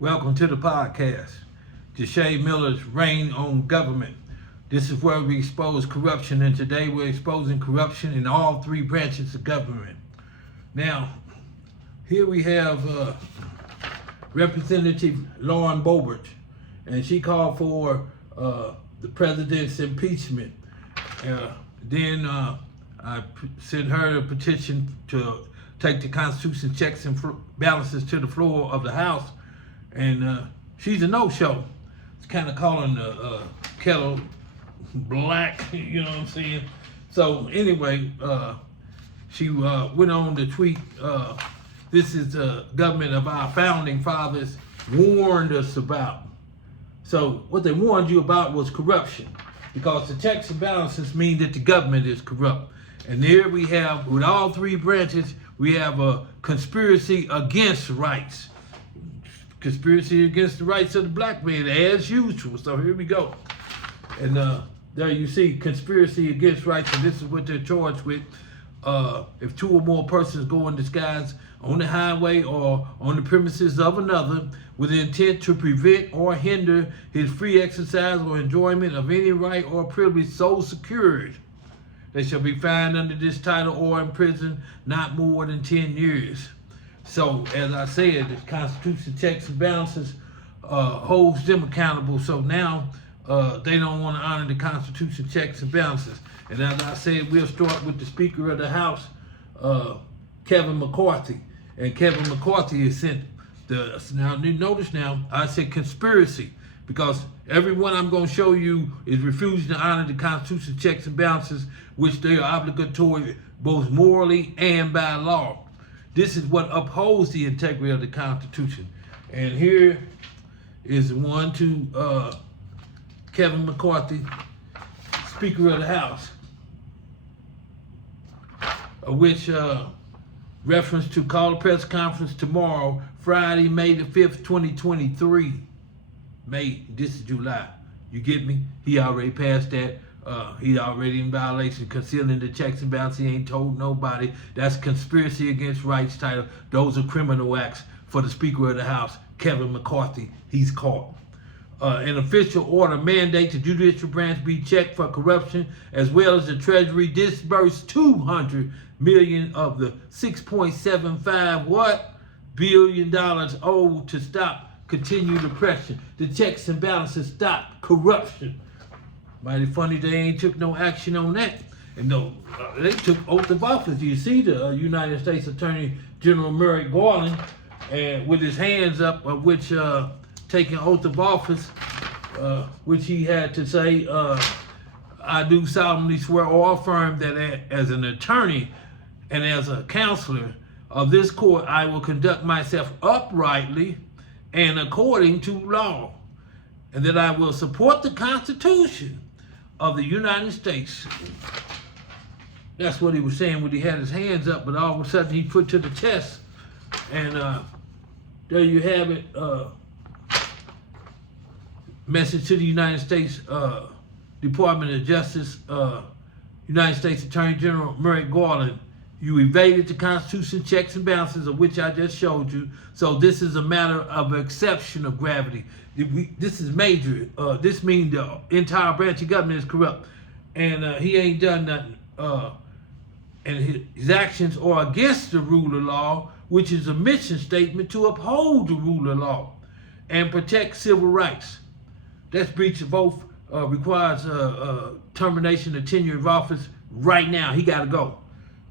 Welcome to the podcast, Deshae Miller's Reign on Government. This is where we expose corruption, and today we're exposing corruption in all three branches of government. Now, here we have Representative Lauren Boebert, and she called for the president's impeachment. Then I sent her a petition to take the Constitution checks and balances to the floor of the House, and she's a no-show. It's kind of calling the kettle black, you know what I'm saying? So anyway, she went on to tweet, this is the government of our founding fathers warned us about. So what they warned you about was corruption, because the checks and balances mean that the government is corrupt. And there we have, with all three branches, we have a conspiracy against rights. Conspiracy against the rights of the black man, as usual. So here we go. And there you see conspiracy against rights, and this is what they're charged with. If two or more persons go in disguise on the highway or on the premises of another with the intent to prevent or hinder his free exercise or enjoyment of any right or privilege so secured, they shall be fined under this title or imprisoned not more than 10 years. So, as I said, the Constitution checks and balances holds them accountable. So now they don't want to honor the Constitution checks and balances. And as I said, we'll start with the Speaker of the House, Kevin McCarthy. And Kevin McCarthy has sent now notice now, I said conspiracy, because everyone I'm going to show you is refusing to honor the Constitution checks and balances, which they are obligatory both morally and by law. This is what upholds the integrity of the Constitution. And here is one to Kevin McCarthy, Speaker of the House, which reference to call a press conference tomorrow, Friday, May the 5th, 2023. May, this is July. You get me? He already passed that. He already in violation, concealing the checks and balances. He ain't told nobody. That's conspiracy against rights title. Those are criminal acts for the Speaker of the House, Kevin McCarthy. He's caught. An official order mandate the judicial branch be checked for corruption, as well as the Treasury disburse $200 million of the $6.75 billion owed to stop continued oppression. The checks and balances stop corruption. Mighty funny they ain't took no action on that. And no, they took oath of office. You see the United States Attorney General Merrick Garland, and with his hands up, which taking oath of office, which he had to say, I do solemnly swear or affirm that as an attorney and as a counselor of this court, I will conduct myself uprightly and according to law, and that I will support the Constitution of the United States. That's what he was saying when he had his hands up, but all of a sudden he put to the test. And there you have it. Message to the United States Department of Justice, United States Attorney General Merrick Garland. You evaded the Constitution checks and balances, of which I just showed you. So this is a matter of exceptional gravity. This is major. This means the entire branch of government is corrupt, and he ain't done nothing. And his actions are against the rule of law, which is a mission statement to uphold the rule of law and protect civil rights. That's breach of oath, requires termination of tenure of office right now. He got to go.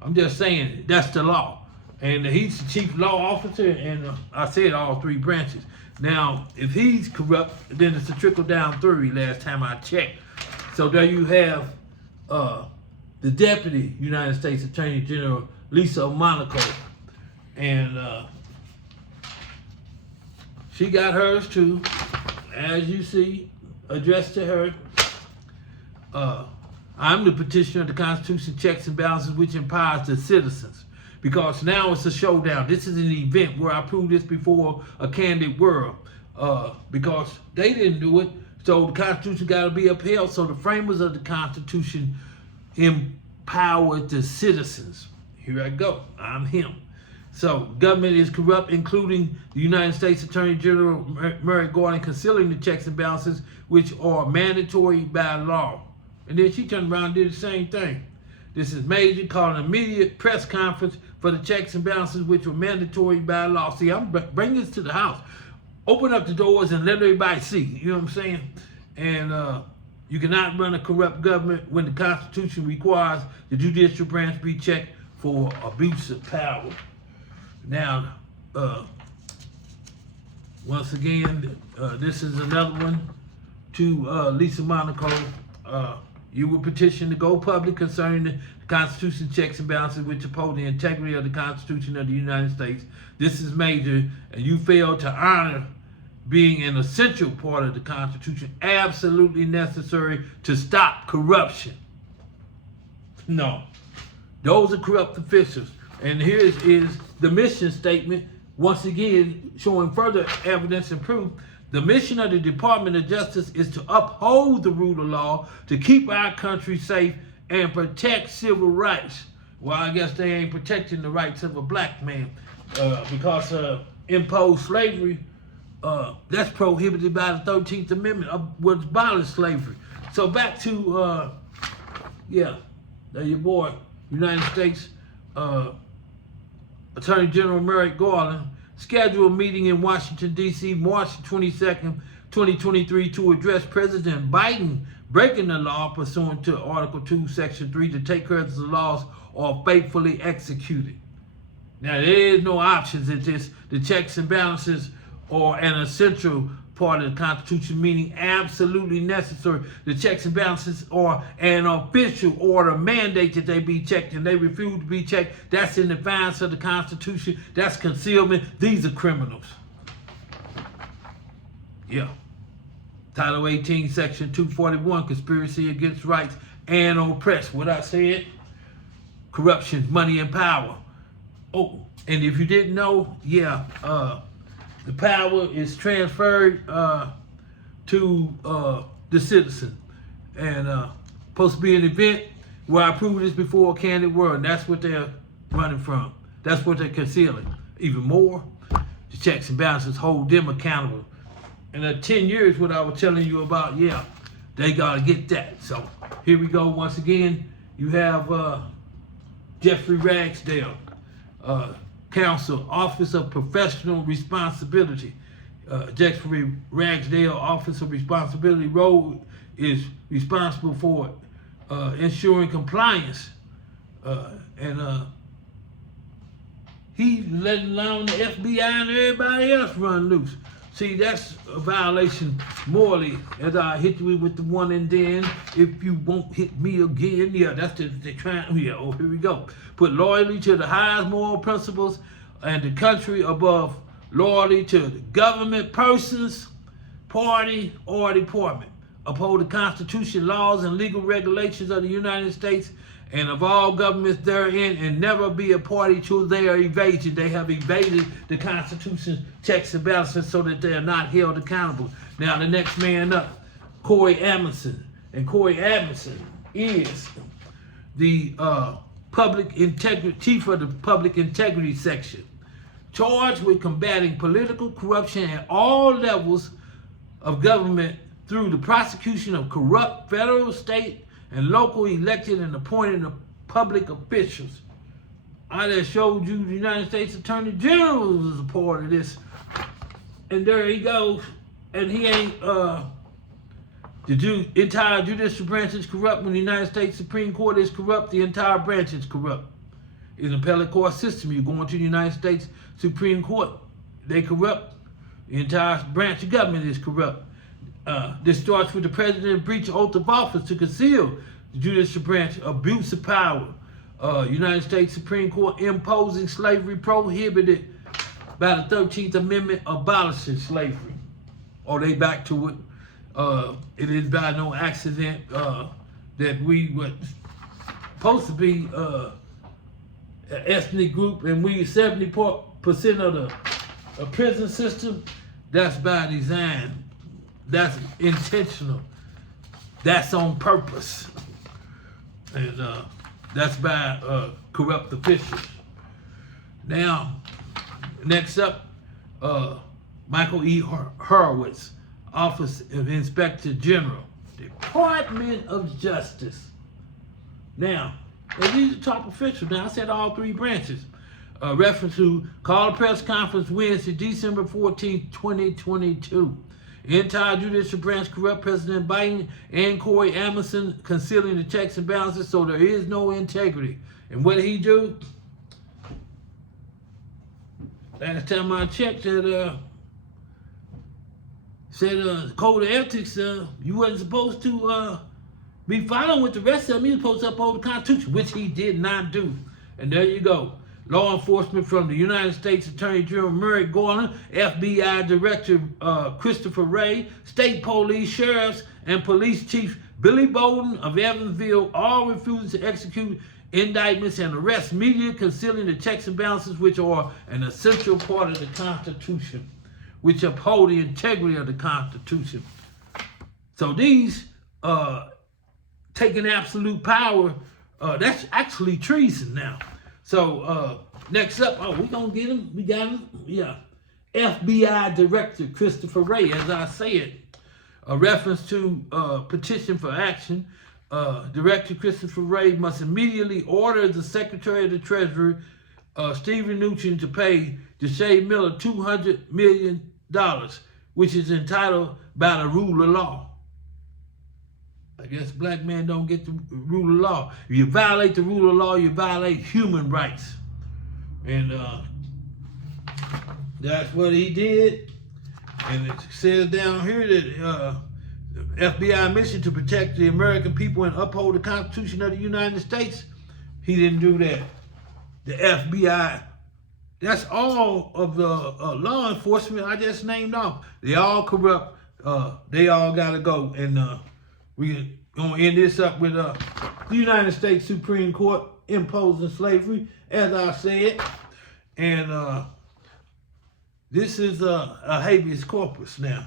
I'm just saying, that's the law. And he's the chief law officer, and I said all three branches. Now, if he's corrupt, then it's a trickle-down theory last time I checked. So there you have the Deputy United States Attorney General, Lisa Monaco. And she got hers too, as you see, addressed to her. I'm the petitioner of the Constitution checks and balances, which empowers the citizens. Because now it's a showdown. This is an event where I proved this before a candid world. Because they didn't do it, so the Constitution got to be upheld. So the framers of the Constitution empowered the citizens. Here I go. I'm him. So government is corrupt, including the United States Attorney General Merrick Garland concealing the checks and balances which are mandatory by law. And then she turned around and did the same thing. This is Major calling an immediate press conference for the checks and balances which were mandatory by law. See, I'm bringing this to the House. Open up the doors and let everybody see. You know what I'm saying? And you cannot run a corrupt government when the Constitution requires the judicial branch be checked for abuse of power. Now, once again, this is another one to Lisa Monaco. You will petition to go public concerning the Constitution checks and balances which uphold the integrity of the Constitution of the United States. This is Major, and you fail to honor being an essential part of the Constitution, absolutely necessary to stop corruption. No, those are corrupt officials. And here is the mission statement, once again showing further evidence and proof. The mission of the Department of Justice is to uphold the rule of law, to keep our country safe, and protect civil rights. Well, I guess they ain't protecting the rights of a black man because imposed slavery, that's prohibited by the 13th Amendment, which abolished slavery. So back to, your boy, United States Attorney General Merrick Garland, scheduled a meeting in Washington, D.C., March 22nd, 2023, to address President Biden breaking the law pursuant to Article 2, Section 3, to take care of the laws are faithfully executed. Now, there is no options. It's just the checks and balances are an essential part of the Constitution, meaning absolutely necessary. The checks and balances are an official order mandate that they be checked, and they refuse to be checked. That's in defiance of the Constitution. That's concealment. These are criminals. Yeah. Title 18, Section 241, conspiracy against rights and oppress. What I said, corruption, money, and power. Oh, and if you didn't know, the power is transferred to the citizen, and supposed to be an event where I proved this before a candid world, and that's what they're running from. That's what they're concealing. Even more, the checks and balances hold them accountable. And in 10 years, what I was telling you about, they gotta get that. So here we go once again. You have Jeffrey Ragsdale, Counsel, Office of Professional Responsibility. Jeffrey Ragsdale, Office of Responsibility role is responsible for ensuring compliance. And he's letting alone the FBI and everybody else run loose. See, that's a violation morally, as I hit you with the one and then, if you won't hit me again, that's the trying, here we go. Put loyalty to the highest moral principles and the country above loyalty to the government, persons, party, or department. Uphold the Constitution, laws, and legal regulations of the United States and of all governments therein, and never be a party to their evasion. They have evaded the Constitution's checks and balances so that they are not held accountable. Now, the next man up, Corey Amundson. And Corey Amundson is the chief of the Public Integrity Section, charged with combating political corruption at all levels of government through the prosecution of corrupt federal, state, and local elected and appointed public officials. I just showed you the United States Attorney General is a part of this. And there he goes. And he ain't, the entire judicial branch is corrupt. When the United States Supreme Court is corrupt, the entire branch is corrupt. In the appellate court system, you go into the United States Supreme Court, they corrupt. The entire branch of government is corrupt. This starts with the president breach oath of office to conceal the judicial branch, abuse of power. United States Supreme Court imposing slavery prohibited by the 13th Amendment, abolishing slavery. Or they back to it. It is by no accident that we were supposed to be an ethnic group, and we 70% of the prison system. That's by design. That's intentional. That's on purpose. And that's by corrupt officials. Now, next up, Michael E. Horowitz, Office of Inspector General, Department of Justice. Now, and these are top officials. Now, I said all three branches. Reference to call a press conference Wednesday, December 14, 2022. Entire judicial branch corrupt President Biden and Corey Amundson, concealing the checks and balances, so there is no integrity. And what did he do? Last time I checked, said code of ethics, you wasn't supposed to be following with the rest of them. You were supposed to uphold the Constitution, which he did not do. And there you go. Law enforcement from the United States Attorney General Merrick Garland, FBI Director Christopher Wray, State Police, Sheriffs, and Police Chief Billy Bolden of Evansville all refused to execute indictments and arrest media concealing the checks and balances, which are an essential part of the Constitution, which uphold the integrity of the Constitution. So these taking absolute power, that's actually treason now. So next up, we're gonna get him. We got him. Yeah, FBI Director Christopher Wray, as I said, a reference to petition for action. Director Christopher Wray must immediately order the Secretary of the Treasury, Steven Mnuchin, to pay Deshae Miller $200 million, which is entitled by the rule of law. I guess black men don't get the rule of law. If you violate the rule of law, you violate human rights. And that's what he did. And it says down here that the FBI mission to protect the American people and uphold the Constitution of the United States, he didn't do that. The FBI, that's all of the law enforcement I just named off. They all corrupt. They all got to go. And we're going to end this up with the United States Supreme Court imposing slavery, as I said. And this is a habeas corpus now.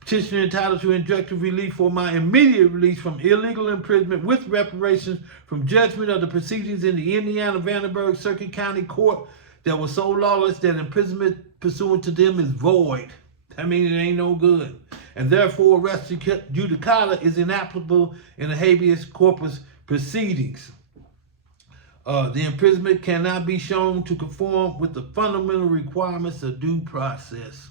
Petitioner entitled to injunctive relief for my immediate release from illegal imprisonment with reparations from judgment of the proceedings in the Indiana Vandenberg Circuit County Court that was so lawless that imprisonment pursuant to them is void. That means it ain't no good. And therefore, res judicata is inapplicable in the habeas corpus proceedings. The imprisonment cannot be shown to conform with the fundamental requirements of due process.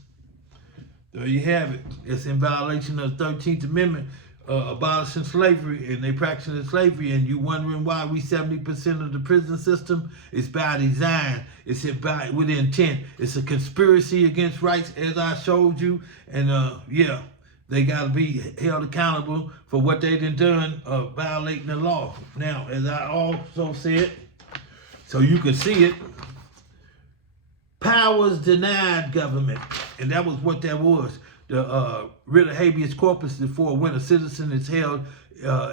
There you have it. It's in violation of the 13th Amendment, abolishing slavery, and they practicing slavery, and you wondering why we 70% of the prison system? It's by design. It's with intent. It's a conspiracy against rights, as I showed you, and yeah, they got to be held accountable for what they done violating the law. Now, as I also said, so you can see it, powers denied government. And that was what that was. The writ of habeas corpus is for when a citizen is held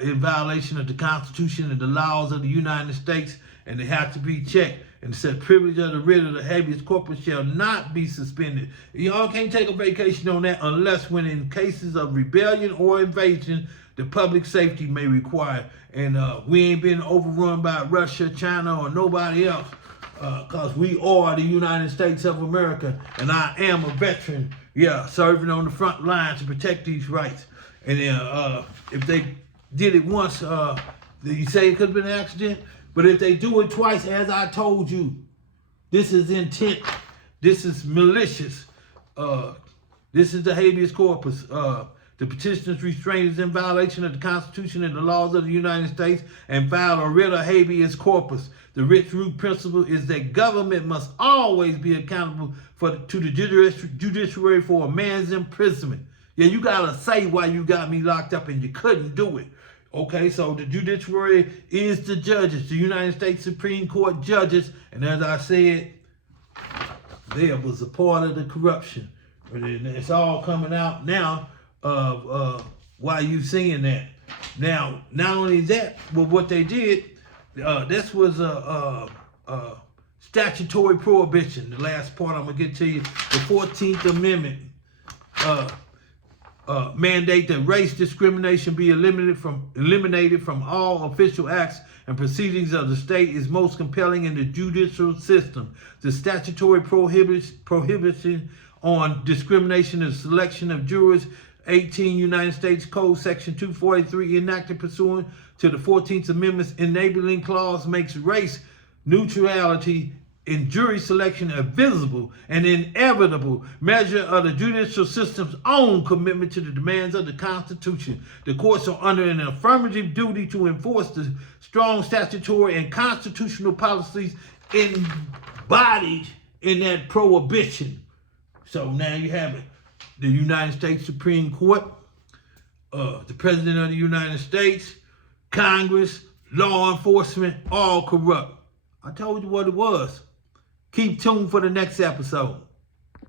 in violation of the Constitution and the laws of the United States, and they have to be checked. And it said, privilege of the writ of the habeas corpus shall not be suspended. Y'all can't take a vacation on that unless when in cases of rebellion or invasion, the public safety may require. And we ain't been overrun by Russia, China, or nobody else. Because we are the United States of America, and I am a veteran, serving on the front line to protect these rights. And if they did it once, you say it could have been an accident, but if they do it twice, as I told you, this is intent, this is malicious, this is the habeas corpus. The petitioner's restraint is in violation of the Constitution and the laws of the United States and filed a writ of habeas corpus. The writ's root principle is that government must always be accountable to the judiciary for a man's imprisonment. Yeah, you got to say why you got me locked up and you couldn't do it. Okay, so the judiciary is the judges, the United States Supreme Court judges. And as I said, there was a part of the corruption. And it's all coming out now. Why you seeing that? Now, not only that, but what they did, this was a statutory prohibition. The last part I'm gonna get to you, the 14th Amendment mandate that race discrimination be eliminated from all official acts and proceedings of the state is most compelling in the judicial system. The statutory prohibition on discrimination and selection of jurors, 18 United States Code Section 243, enacted pursuant to the 14th Amendment's enabling clause, makes race neutrality in jury selection a visible and inevitable measure of the judicial system's own commitment to the demands of the Constitution. The courts are under an affirmative duty to enforce the strong statutory and constitutional policies embodied in that prohibition. So now you have it. The United States Supreme Court, the President of the United States, Congress, law enforcement, all corrupt. I told you what it was. Keep tuned for the next episode.